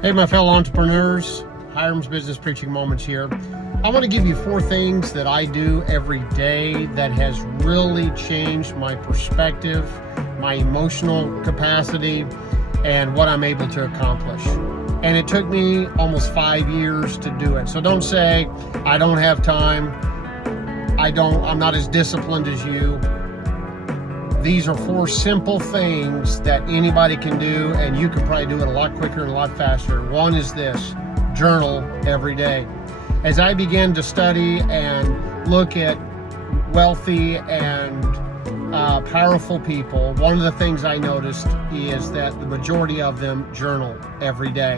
Hey, my fellow entrepreneurs, Hiram's Business Preaching Moments here. I want to give you 4 things that I do every day that has really changed my perspective, my emotional capacity, and what I'm able to accomplish. And it took me almost 5 years to do it. So don't say, I don't have time, I'm not as disciplined as you. These are 4 simple things that anybody can do, and you can probably do it a lot quicker and a lot faster. One is this: journal every day. As I began to study and look at wealthy and powerful people, one of the things I noticed is that the majority of them journal every day.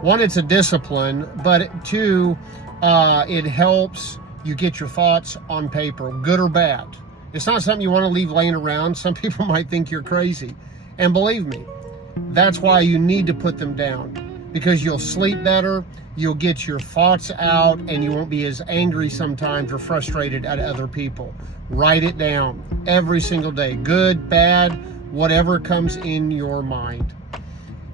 One, it's a discipline, but 2, it helps you get your thoughts on paper, good or bad. It's not something you want to leave laying around. Some people might think you're crazy. And believe me, that's why you need to put them down, because you'll sleep better, you'll get your thoughts out, and you won't be as angry sometimes or frustrated at other people. Write it down every single day, good, bad, whatever comes in your mind.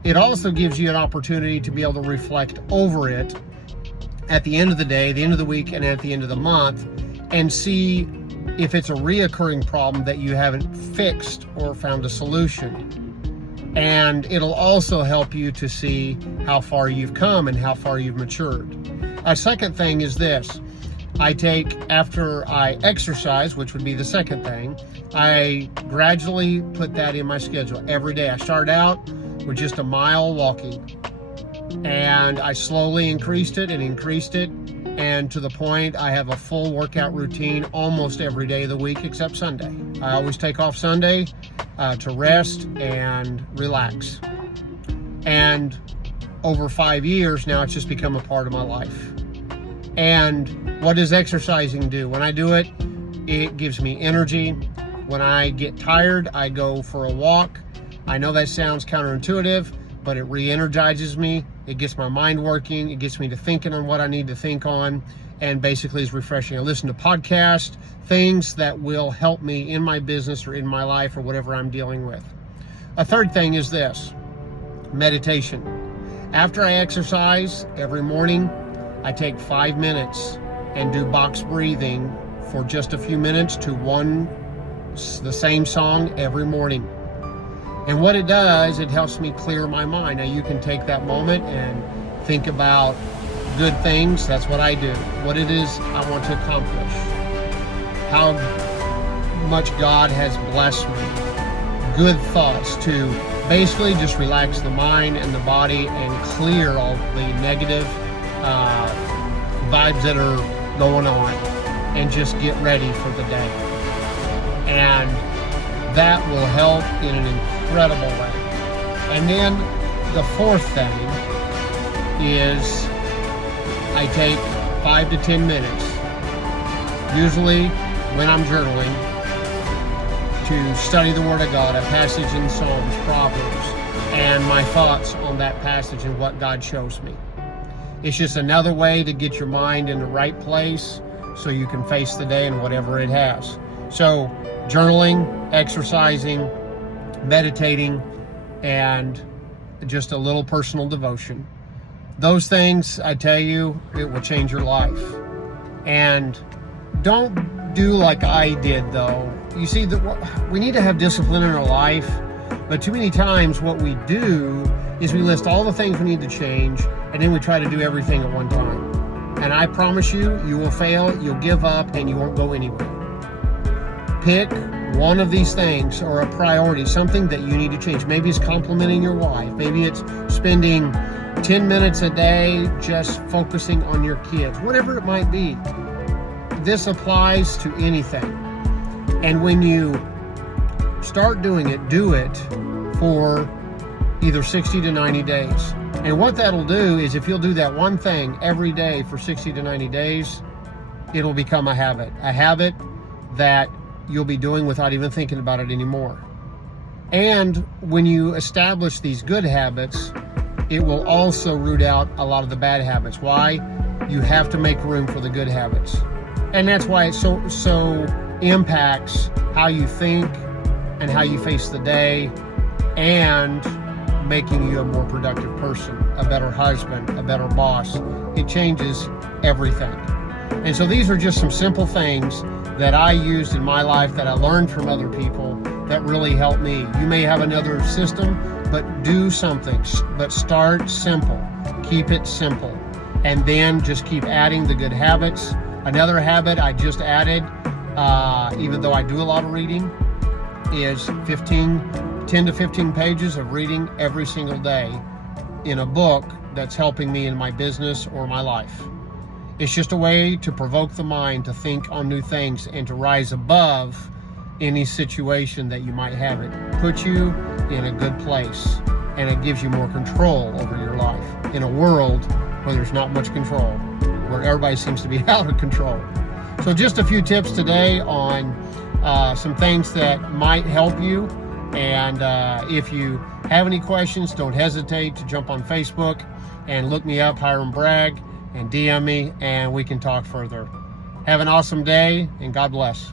It also gives you an opportunity to be able to reflect over it at the end of the day, the end of the week, and at the end of the month, and see if it's a reoccurring problem that you haven't fixed or found a solution. And it'll also help you to see how far you've come and how far you've matured. A second thing is this: after I exercise, which would be the second thing, I gradually put that in my schedule every day. I start out with just a mile walking, and I slowly increased it, and to the point I have a full workout routine almost every day of the week except Sunday. I always take off Sunday to rest and relax. And over 5 years now, it's just become a part of my life. And what does exercising do? When I do it, it gives me energy. When I get tired, I go for a walk. I know that sounds counterintuitive, but it re-energizes me. It gets my mind working. It gets me to thinking on what I need to think on, and basically is refreshing. I listen to podcasts, things that will help me in my business or in my life or whatever I'm dealing with. A third thing is this: meditation. After I exercise every morning, I take 5 minutes and do box breathing for just a few minutes to the same song every morning. And what it does, it helps me clear my mind. Now you can take that moment and think about good things. That's what I do. What it is I want to accomplish. How much God has blessed me. Good thoughts to basically just relax the mind and the body and clear all the negative vibes that are going on, and just get ready for the day. And that will help in an incredible way. And then the 4th thing is I take 5 to 10 minutes, usually when I'm journaling, to study the Word of God, a passage in Psalms, Proverbs, and my thoughts on that passage and what God shows me. It's just another way to get your mind in the right place so you can face the day and whatever it has. So journaling, exercising, meditating, and just a little personal devotion. Those things, I tell you, it will change your life. And don't do like I did, though. You see, we need to have discipline in our life, but too many times what we do is we list all the things we need to change, and then we try to do everything at one time. And I promise you, you will fail, you'll give up, and you won't go anywhere. Pick one of these things, or a priority, something that you need to change. Maybe it's complimenting your wife. Maybe it's spending 10 minutes a day just focusing on your kids. Whatever it might be. This applies to anything. And when you start doing it, do it for either 60 to 90 days. And what that'll do is, if you'll do that one thing every day for 60 to 90 days, it'll become a habit that you'll be doing without even thinking about it anymore. And when you establish these good habits, it will also root out a lot of the bad habits. Why? You have to make room for the good habits. And that's why it so impacts how you think and how you face the day, and making you a more productive person, a better husband, a better boss. It changes everything. And so these are just some simple things that I used in my life that I learned from other people that really helped me. You may have another system, but do something. But start simple. Keep it simple. And then just keep adding the good habits. Another habit I just added, even though I do a lot of reading, is 10 to 15 pages of reading every single day in a book that's helping me in my business or my life. It's just a way to provoke the mind to think on new things and to rise above any situation that you might have. It puts you in a good place, and it gives you more control over your life in a world where there's not much control, where everybody seems to be out of control. So just a few tips today on some things that might help you. And if you have any questions, don't hesitate to jump on Facebook and look me up, Hiram Bragg, and DM me, and we can talk further. Have an awesome day, and God bless.